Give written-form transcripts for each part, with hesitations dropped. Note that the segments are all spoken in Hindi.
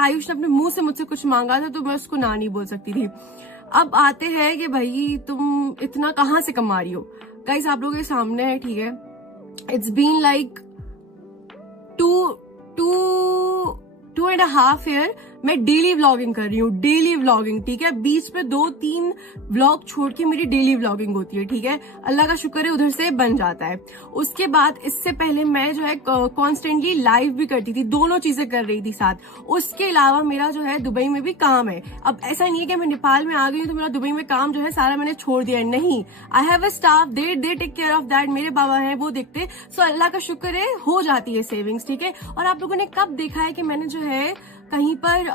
आयुष ने अपने मुंह से मुझसे कुछ मांगा था तो मैं उसको ना नहीं बोल सकती थी। अब आते हैं कि भाई तुम इतना कहाँ से कमा रही हो। गाइस आप लोगों के सामने है, ठीक है, इट्स बीन लाइक 2.5 ईयर मैं डेली व्लॉगिंग कर रही हूँ, डेली व्लॉगिंग, ठीक है। बीच पे 2-3 व्लॉग छोड़ के मेरी डेली व्लॉगिंग होती है, ठीक है। अल्लाह का शुक्र है उधर से बन जाता है। उसके बाद इससे पहले मैं जो है कॉन्स्टेंटली लाइव भी करती थी, दोनों चीजें कर रही थी साथ। उसके अलावा मेरा जो है दुबई में भी काम है। अब ऐसा नहीं है कि मैं नेपाल में आ गई हूँ तो मेरा दुबई में काम जो है सारा मैंने छोड़ दिया है, नहीं। I have a staff, they take care of that. मेरे बाबा हैं, वो देखते। सो अल्लाह का शुक्र है हो जाती है सेविंग्स, ठीक है। और आप लोगों ने कब देखा है कि मैंने जो है कहीं पर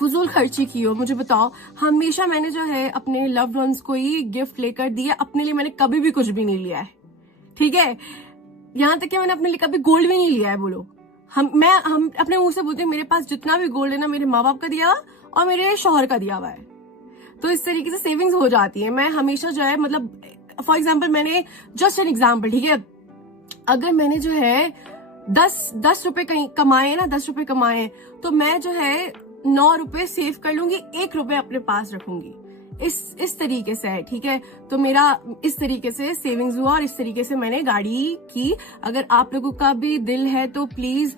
फजूल खर्ची की हो, मुझे बताओ। हमेशा मैंने जो है अपने लव्ड वंस को ही गिफ्ट लेकर दिया, अपने लिए मैंने कभी भी कुछ भी नहीं लिया है, ठीक है। यहाँ तक कि मैंने अपने लिए कभी गोल्ड भी नहीं लिया है, बोलो। हम अपने मुंह से बोलते हैं मेरे पास जितना भी गोल्ड है ना, मेरे माँ बाप का दिया और मेरे शौहर का दिया हुआ है। तो इस तरीके से सेविंग्स हो जाती है। मैं हमेशा जो है, मतलब फॉर एग्जाम्पल, मैंने जस्ट एन एग्जाम्पल, ठीक है, अगर मैंने जो है 10 रुपए कहीं कमाए ना, 10 रुपए कमाए, तो मैं जो है 9 रुपए सेव कर लूंगी, 1 रुपए अपने पास रखूंगी। इस तरीके से है, ठीक है। तो मेरा इस तरीके से सेविंग्स हुआ और इस तरीके से मैंने गाड़ी की। अगर आप लोगों का भी दिल है तो प्लीज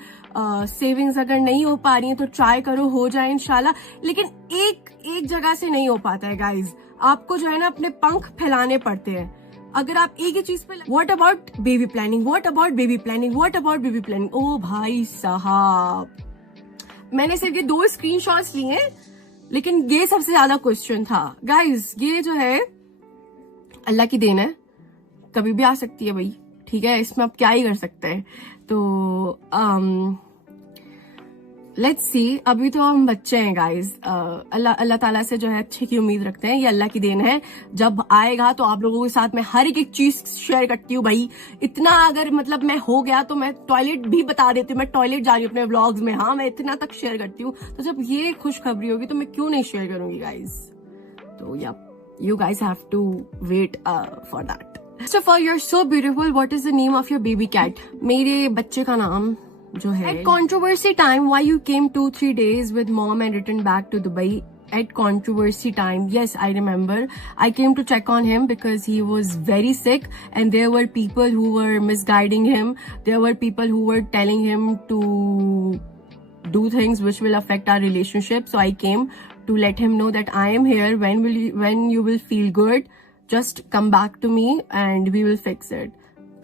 सेविंग्स अगर नहीं हो पा रही है तो ट्राई करो, हो जाए इंशाल्लाह। लेकिन एक जगह से नहीं हो पाता है गाइज, आपको जो है ना अपने पंख फैलाने पड़ते हैं। अगर आप एक ही चीज पे, what about baby planning, what about baby planning, what about baby planning. ओ भाई साहब, मैंने सिर्फ ये 2 स्क्रीनशॉट्स लिए हैं, लेकिन ये सबसे ज्यादा क्वेश्चन था गाइज। ये जो है अल्लाह की देन है, कभी भी आ सकती है भाई, ठीक है। इसमें आप क्या ही कर सकते हैं। तो लेट्स सी, अभी तो हम बच्चे हैं गाइज। अल्लाह ताला से जो है अच्छे की उम्मीद रखते हैं, ये अल्लाह की देन है। जब आएगा तो आप लोगों के साथ मैं हर एक चीज शेयर करती हूँ भाई। इतना अगर मतलब मैं हो गया तो मैं टॉयलेट भी बता देती हूँ, मैं टॉयलेट जा रही हूँ अपने व्लॉग्स में, हाँ मैं इतना तक शेयर करती हूँ। तो जब ये खुशखबरी होगी तो मैं क्यों नहीं शेयर करूंगी गाइज। तो yeah you guys have to wait for that. First of all, you are so beautiful. What is the name of your baby cat? मेरे बच्चे का नाम जो है, at controversy time, why you came 2-3 days with mom and returned back to Dubai? At controversy time, yes, I remember. I came to check on him because he was very sick and there were people who were misguiding him. There were people who were telling him to do things which will affect our relationship. So I came to let him know that I am here. When you will feel good, just come back to me and we will fix it.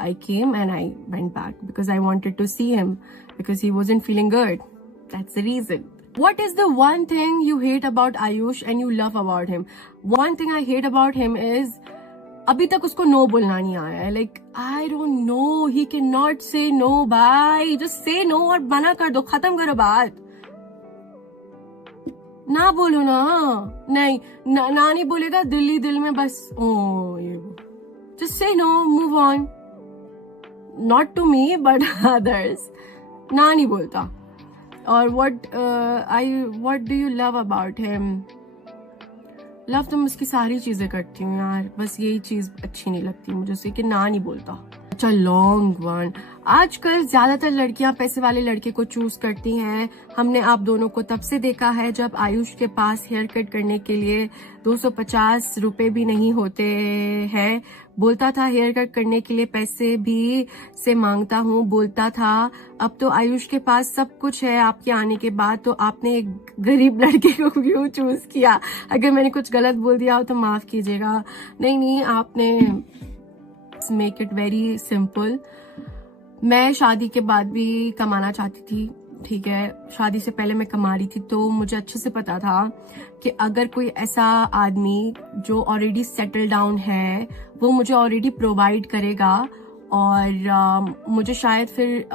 I came and I went back because I wanted to see him because he wasn't feeling good. That's the reason. What is the one thing you hate about Ayush and you love about him? One thing I hate about him is अभी तक उसको नो बोलना नहीं आया है। Like I don't know, he cannot say no. Bye, just say no और मना कर दो, खत्म करो बात। ना बोलो ना, नहीं ना नहीं बोलेगा, दिल में बस ओ ये, just say no, move on. Not to me but others. ना नहीं बोलता। और what do you love about him? Love तो मैं उसकी सारी चीजें करती हूँ यार, बस यही चीज अच्छी नहीं लगती मुझे उसे कि ना नहीं बोलता। अच्छा, लॉन्ग वन। आजकल ज्यादातर लड़कियां पैसे वाले लड़के को चूज करती हैं। हमने आप दोनों को तब से देखा है जब आयुष के पास हेयर कट करने के लिए 250 रुपए भी नहीं होते हैं। बोलता था हेयर कट करने के लिए पैसे भी से मांगता हूँ, बोलता था। अब तो आयुष के पास सब कुछ है आपके आने के बाद, तो आपने एक गरीब लड़के को क्यों चूज किया? अगर मैंने कुछ गलत बोल दिया हो तो माफ कीजिएगा। नहीं, आपने मेक इट वेरी सिंपल। मैं शादी के बाद भी कमाना चाहती थी, ठीक है। शादी से पहले मैं कमा रही थी, तो मुझे अच्छे से पता था कि अगर कोई ऐसा आदमी जो ऑलरेडी सेटल डाउन है वो मुझे ऑलरेडी प्रोवाइड करेगा और मुझे शायद फिर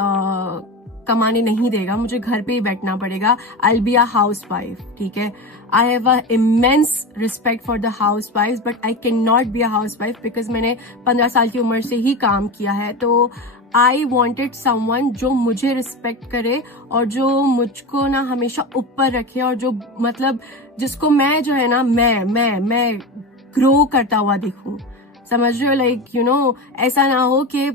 कमाने नहीं देगा, मुझे घर पे ही बैठना पड़ेगा। I will be a house wife, ठीक है। आई have a immense respect for the house wife but I can not be a house wife because मैंने 15 साल की उम्र से ही काम किया है। तो आई वॉन्टेड समवन जो मुझे रिस्पेक्ट करे और जो मुझको ना हमेशा ऊपर रखे और जो मतलब जिसको मैं जो है ना मैं ग्रो करता हुआ दिखूं, समझ रहे हो? लाइक यू नो, ऐसा ना हो कि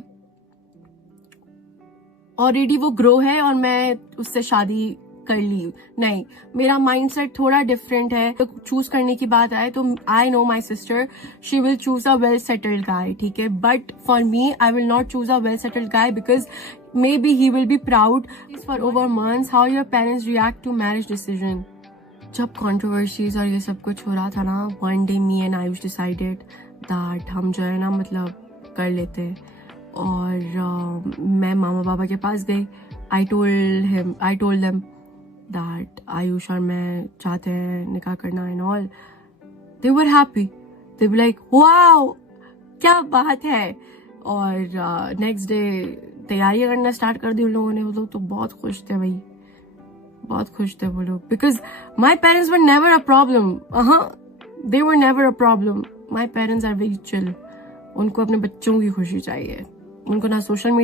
ऑलरेडी वो ग्रो है और मैं उससे शादी कर ली। नहीं, मेरा माइंडसेट थोड़ा डिफरेंट है। तो चूज करने की बात आए तो I know my sister, she will choose a well settled guy, ठीक है, but for me I will not choose a well settled guy because maybe he will be proud for over months. How your parents react to marriage decision? जब controversies और ये सब कुछ हो रहा था ना, one day me and Ayush decided that हम जो है ना मतलब कर लेते। और मैं मामा पापा के पास गई। I told them that Ayush और मैं चाहते हैं निकाह करना and all. They were happy. They were like, wow, क्या बात है। और नेक्स्ट डे तैयारी करना स्टार्ट कर दी उन लोगों ने। वो लोग तो बहुत खुश थे भाई, बहुत खुश थे वो लोग, because my parents were never a problem. They were never a problem. My parents are very chill. उनको अपने बच्चों की खुशी चाहिए, उनको ना सोशल मीडिया